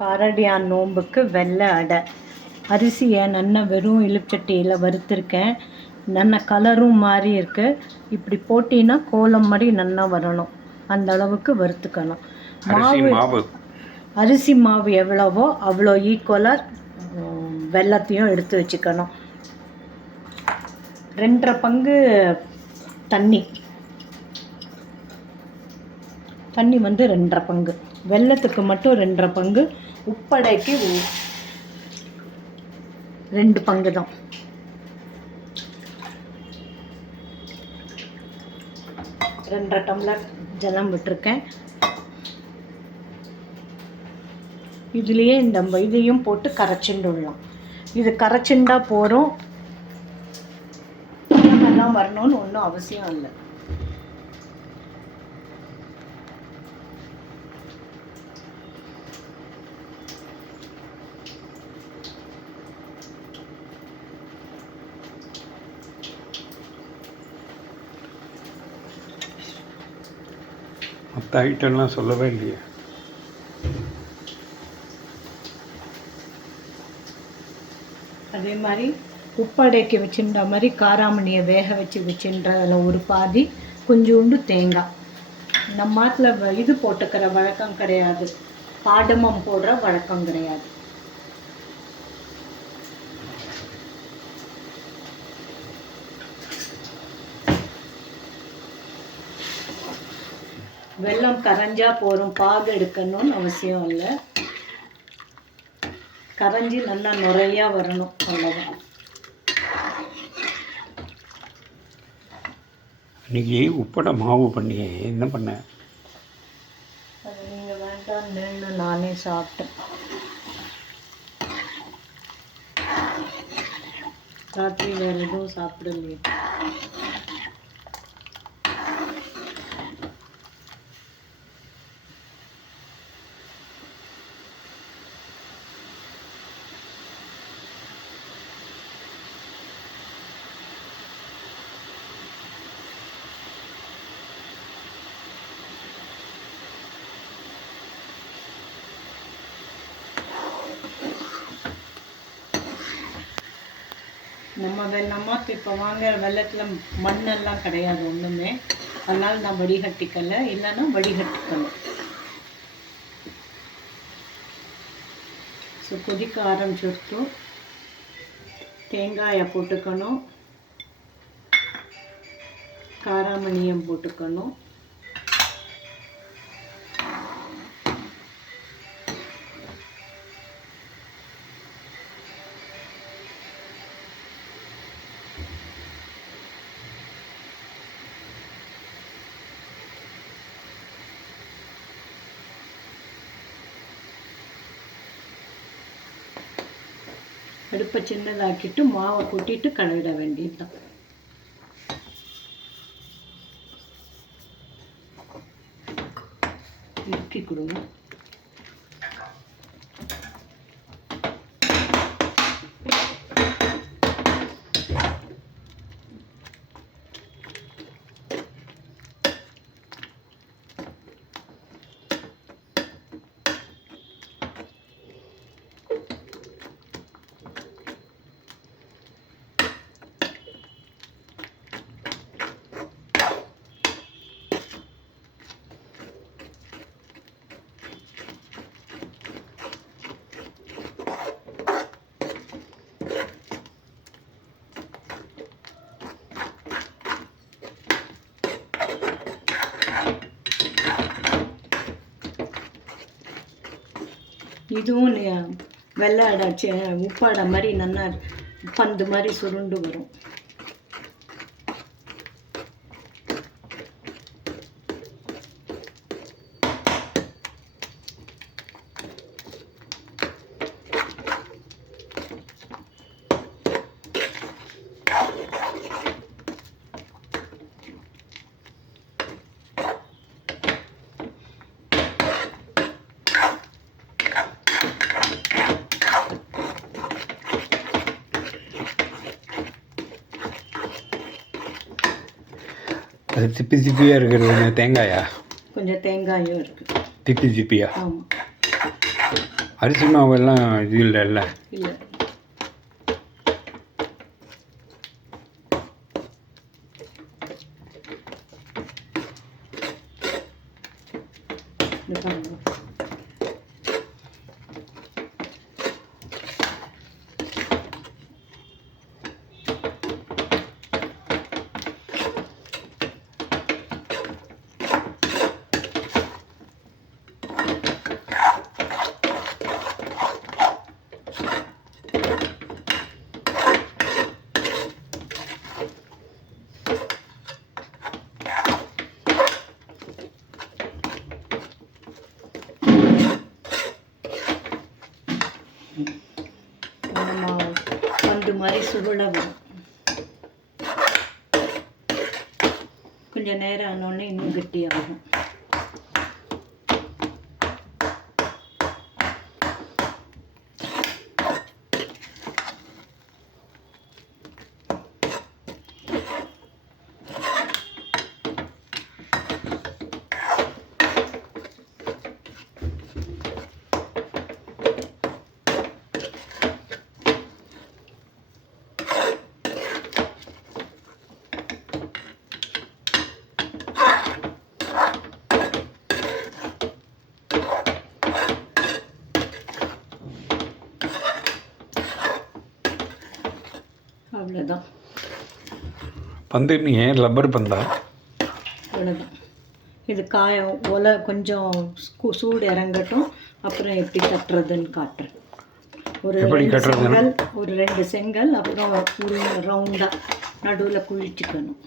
காரடியான் நோம்புக்கு வெள்ளை அடை. அரிசியை நல்லா வெறும் இலுப்பச்சட்டியில் வறுத்துருக்கேன். நல்லா கலரும் மாறி இருக்கு. இப்படி போட்டின்னா கோலம் மாதிரி நல்லா வரணும். அந்த அளவுக்கு வறுத்துக்கணும். அரிசி மாவு எவ்வளவோ அவ்வளோ ஈக்குவலாக வெல்லத்தையும் எடுத்து வச்சுக்கணும். 2.5 பங்கு தண்ணி வந்து 2.5 பங்கு, வெல்லத்துக்கு மட்டும் 2.5 பங்கு, உப்படைக்கு 2 பங்கு தான். ரெண்டரை டம்ளர் ஜலம் விட்டுருக்கேன். இதுலேயே இந்த இதையும் போட்டு கரைச்சிண்டுடலாம். இது கரைச்சிண்டா போகிறோம், எல்லாம் வரணும்னு ஒன்றும் அவசியம் இல்லை. மற்ற ஐட்டம்லாம் சொல்லவே இல்லையே. அதே மாதிரி உப்படைக்கு வச்சுன்ற மாதிரி காராமணியை வேக வச்சு வச்சுன்ற அதில் ஒரு பாதி, கொஞ்சோண்டு தேங்காய். நம்ம மாட்டில் இது போட்டுக்கிற வழக்கம் கிடையாது, காடமம் போடுற வழக்கம் கிடையாது. வெல்லம் கரைஞ்சா போகிறோம், பாகு எடுக்கணும்னு அவசியம் இல்லை. கரைஞ்சி நல்லா நுரையா வரணும், அவ்வளோதான். இன்னைக்கு உப்படை மாவு பண்ணி என்ன பண்ண? அது நீங்கள் வேண்டாம்னு நானே சாப்பிட்டேன். ராத்திரி வேறு எதுவும் சாப்பிடலையே. நம்ம இப்போ வாங்குற வெள்ளத்தில் மண்ணெல்லாம் கிடையாது ஒன்றுமே. அதனால் நான் வடிகட்டிக்கல, இல்லைன்னா வடிகட்டிக்கல. ஸோ கொதிக்க ஆரம்பிச்சுட்டு தேங்காயை போட்டுக்கணும், காராமணியம் போட்டுக்கணும். அடுப்பை சின்னதாக்கிட்டு மாவை கொட்டிட்டு கலரிட வேண்டியதுதான். இறுக்கி கொடுங்க. இதுவும் வெள்ளை அடை உப்பாடை மாதிரி நல்லா பந்து மாதிரி சுருண்டு வரும். அது திப்பி திப்பியாக இருக்கிறது கொஞ்சம் தேங்காயா? கொஞ்சம் தேங்காயும் இருக்குது. திப்பி திப்பியா? ஆமாம். அரிசி மாவெல்லாம் இது இல்லைல்ல. இல்லை. இது பாருங்க. பந்து மாதிரி சுருள வரும். கொஞ்சம் நேரம் ஆனோடனே இன்னும் கெட்டியாகும். அவ்வளோதான். பந்து நீ ஏன் ரப்பர் பந்தா? அவ்வளோதான். இது ஒலை கொஞ்சம் சூடு இறங்கட்டும், அப்புறம் எப்படி கட்டுறதுன்னு காட்டுறேன். ஒரு 2 செங்கல் அப்புறம் ஒரு ரவுண்டாக நடுவில் குழிச்சிக்கணும்.